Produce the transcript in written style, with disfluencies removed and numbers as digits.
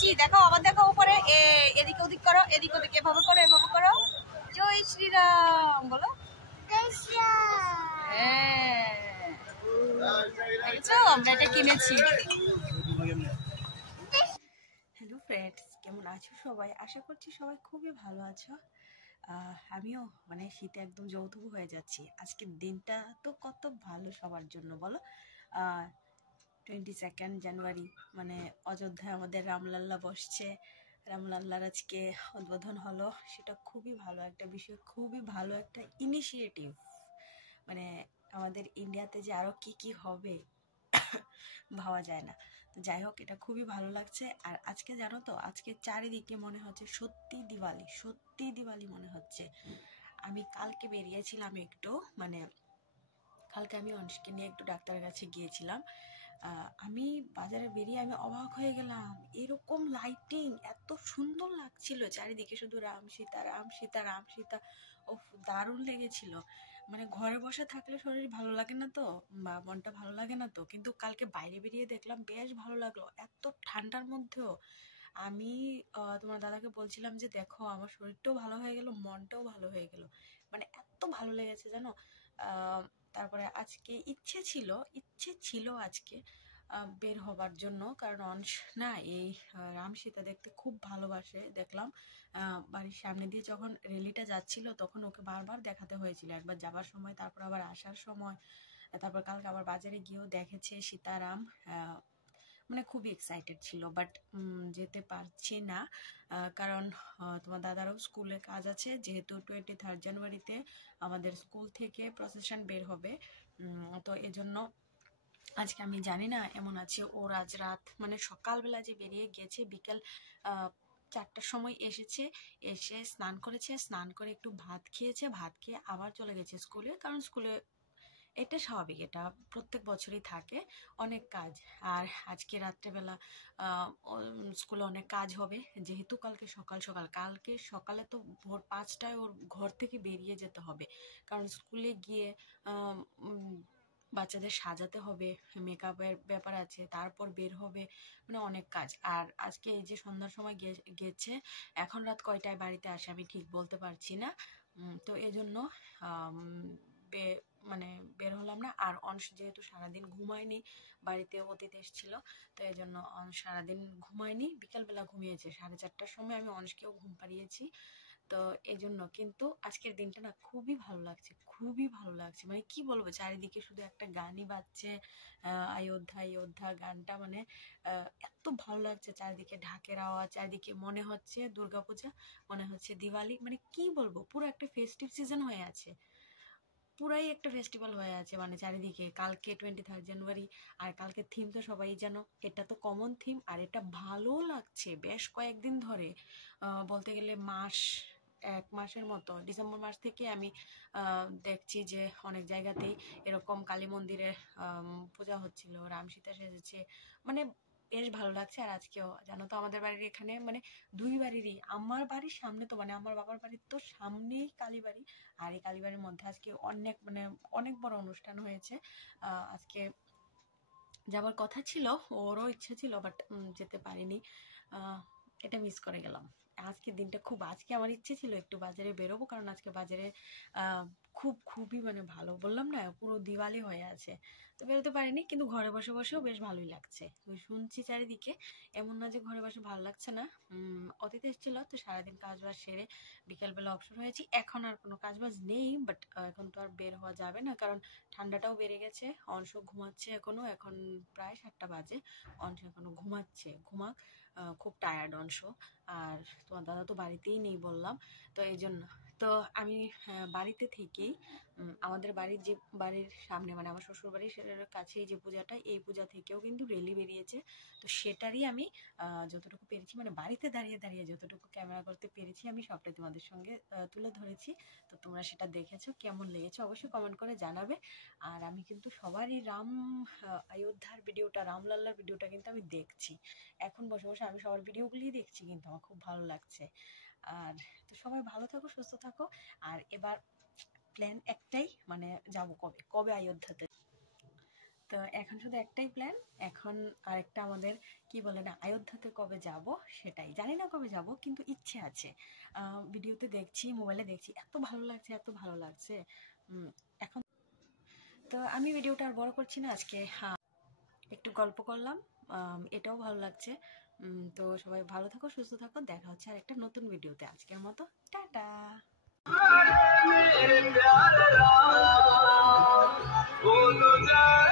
কিনেছি। দেখো আবার দেখো উপরে, এদিক ওদিক করো, এদিক ওদিক, এভাবে করো এভাবে করো। জয় শ্রীরাম বলো। হ্যাঁ দেখেছো, আমরা এটা কিনেছি। হ্যালো ফ্রেন্ডস, কেমন আছো সবাই? আশা করছি সবাই খুবই ভালো আছো। আমিও মানে শীতে একদম যৌতুক হয়ে যাচ্ছি। আজকের দিনটা তো কত ভালো সবার জন্য বলো। 22 জানুয়ারি মানে অযোধ্যায় আমাদের রামলাল্লা বসছে। রামলাল্লার আজকে উদ্বোধন হলো, সেটা খুবই ভালো একটা বিষয়, খুবই ভালো একটা ইনিশিয়েটিভ। মানে আমাদের ইন্ডিয়াতে যে আরও কি হবে ভাবা যায় না। তো যাই হোক, এটা খুবই ভালো লাগছে। আর আজকে জানো তো, আজকে চারিদিকে মনে হচ্ছে সত্যি দিওয়ালি, সত্যি দিওয়ালি মনে হচ্ছে। আমি কালকে বেরিয়েছিলাম একটু, মানে কালকে আমি অনুষ্কে নিয়ে একটু ডাক্তারের কাছে গিয়েছিলাম। আমি বাজারে বেরিয়ে আমি অবাক হয়ে গেলাম, এরকম লাইটিং এত সুন্দর লাগছিল চারিদিকে, শুধু রাম সীতা রাম সীতা রাম সীতা। ও দারুণ লেগেছিল। মানে ঘরে বসে থাকলে শরীর ভালো লাগে না তো, বা মনটা ভালো লাগে না তো, কিন্তু কালকে বাইরে বেরিয়ে দেখলাম বেশ ভালো লাগলো, এত ঠান্ডার মধ্যেও। আমি তোমার দাদাকে বলছিলাম যে দেখো আমার শরীরটাও ভালো হয়ে গেল, মনটাও ভালো হয়ে গেল, মানে এত ভালো লেগেছে জানো। তারপরে আজকে ইচ্ছে ছিল আজকে বের হবার জন্য, কারণ অংশ না এই রাম সীতা দেখতে খুব ভালোবাসে। দেখলাম বাড়ির সামনে দিয়ে যখন রেলিটা যাচ্ছিল তখন ওকে বারবার দেখাতে হয়েছিল, একবার যাবার সময়, তারপর আবার আসার সময়, তারপর কালকে আবার বাজারে গিয়েও দেখেছে সীতারাম। মানে খুবই এক্সাইটেড ছিল, বাট যেতে পারছি না, কারণ তোমার দাদারও স্কুলে কাজ আছে, যেহেতু 23 জানুয়ারিতে আমাদের স্কুল থেকে প্রসেশন বের হবে। তো এজন্য আজকে আমি জানি না, এমন আছে ওর আজ রাত, মানে সকালবেলা যে বেরিয়ে গেছে, বিকাল 4টার সময় এসেছে, এসে স্নান করেছে, স্নান করে একটু ভাত খেয়েছে, ভাত খেয়ে আবার চলে গেছে স্কুলে, কারণ স্কুলে এটা স্বাভাবিক, এটা প্রত্যেক বছরই থাকে, অনেক কাজ। আর আজকে রাত্রেবেলা স্কুলে অনেক কাজ হবে, যেহেতু কালকে কালকে সকালে তো ভোর 5টায় ওর ঘর থেকে বেরিয়ে যেতে হবে, কারণ স্কুলে গিয়ে বাচ্চাদের সাজাতে হবে, মেকআপের ব্যাপার আছে, তারপর বের হবে, মানে অনেক কাজ। আর আজকে এই যে সন্ধ্যার সময় গেছে, এখন রাত কয়টায় বাড়িতে আসে আমি ঠিক বলতে পারছি না। তো এজন্য মানে বের হলাম না। আর অংশ যেহেতু সারাদিন ঘুমায়নি, বাড়িতে অতিথি এসেছিল, তো এই জন্য সারাদিন ঘুমায়নি, বিকালবেলা ঘুমিয়েছে, 4:30টার সময় আমি অংশকেও ঘুম পাড়িয়েছি। তো এই জন্য কিন্তু আজকের দিনটা না খুবই ভালো লাগছে, খুবই ভালো লাগছে, মানে কি বলবো, চারিদিকে শুধু একটা গানই বাজছে, অযোধ্যা অযোধ্যা গানটা, মানে এত ভালো লাগছে, চারিদিকে ঢাকের আওয়াজ, চারিদিকে মনে হচ্ছে দুর্গাপূজা, মনে হচ্ছে দিওয়ালি, মানে কি বলবো, পুরো একটা ফেস্টিভ সিজন হয়ে আছে, পুরাই একটা ফেস্টিভ্যাল হয়ে আছে, মানে চারিদিকে। কালকে 23 জানুয়ারি, আর কালকে থিম তো সবাই জানো, এটা তো কমন থিম, আর এটা ভালো লাগছে বেশ কয়েকদিন ধরে, বলতে গেলে 1 মাসের মতো, ডিসেম্বর মাস থেকে আমি দেখছি যে অনেক জায়গাতেই এরকম কালী মন্দিরে পূজা হচ্ছিল, রাম সীতা সেজেছে, মানে বেশ ভালো লাগছে। আর আজকেও জানো তো আমাদের বাড়ির এখানে, মানে দুই বাড়িরই, আমার বাড়ির সামনে তো, মানে আমার বাবার বাড়ির তো সামনেই কালীবাড়ি, আর এই কালীবাড়ির মধ্যে আজকে অনেক, মানে অনেক বড় অনুষ্ঠান হয়েছে। আজকে যাবার কথা ছিল, ওরও ইচ্ছে ছিল, বাট যেতে পারিনি, এটা মিস করে গেলাম। আজকের দিনটা আজকে আমার ইচ্ছে ছিল একটু বাজারে বেরোবো, কারণ আজকে বাজারে খুবই মানে ভালো, বললাম না পুরো দিওয়ালি হয়ে আছে, তো বেরোতে পারিনি, কিন্তু ঘরে বসে বসেও বেশ ভালোই লাগছে। তো শুনছি চারিদিকে, এমন না যে ঘরে বসে ভালো লাগছে না। অতীতে এসেছিল, তো সারাদিন কাজবাজ সেরে বিকালবেলা অবসর হয়েছি, এখন আর কোনো কাজবাজ নেই, বাট এখন তো আর বের হওয়া যাবে না, কারণ ঠান্ডাটাও বেড়ে গেছে। অংশ ঘুমাচ্ছে এখনো, এখন প্রায় 7টা বাজে, অংশ এখনো ঘুমাক, খুব টায়ার্ড অংশ। আর তোমার দাদা তো বাড়িতেই নেই বললাম, তো এই জন্য তো আমি বাড়িতে থেকেই আমাদের বাড়ির সামনে, মানে আমার শ্বশুর বাড়ির কাছেই যে পূজাটা, এই পূজা থেকেও কিন্তু রেলি বেরিয়েছে, তো সেটারই আমি যতটুকু পেরেছি, মানে বাড়িতে দাঁড়িয়ে দাঁড়িয়ে যতটুকু ক্যামেরা করতে পেরেছি, আমি সবটাই তোমাদের সঙ্গে তুলে ধরেছি। তো তোমরা সেটা দেখেছো, কেমন লেগেছে অবশ্যই কমেন্ট করে জানাবে। আর আমি কিন্তু সবারই অযোধ্যার ভিডিওটা, রামলাল্লার ভিডিওটা কিন্তু আমি দেখছি, এখন বসে বসে আমি সবার ভিডিওগুলিই দেখছি, কিন্তু আমার খুব ভালো লাগছে। আর তো সবাই ভালো থাকো, সুস্থ থাকো। আর এবার প্ল্যান একটাই, মানে যাবো কবে অযোধ্যাতে। তো এখন শুধু একটাই প্ল্যান, এখন আরেকটা আমাদের কি বলে না, অযোধ্যাতে কবে যাব সেটাই জানি না, কবে যাব কিন্তু ইচ্ছে আছে। ভিডিওতে দেখছি, মোবাইলে দেখছি, এত ভালো লাগছে, এত ভালো লাগছে। এখন তো আমি ভিডিওটা আর বড় করছি না, আজকে একটু গল্প করলাম, এটাও ভালো লাগছে। তো সবাই ভালো থাকো, সুস্থ থাকো, দেখা হচ্ছে আর একটা নতুন ভিডিওতে। আজকের মতো টাটা। बोलो जा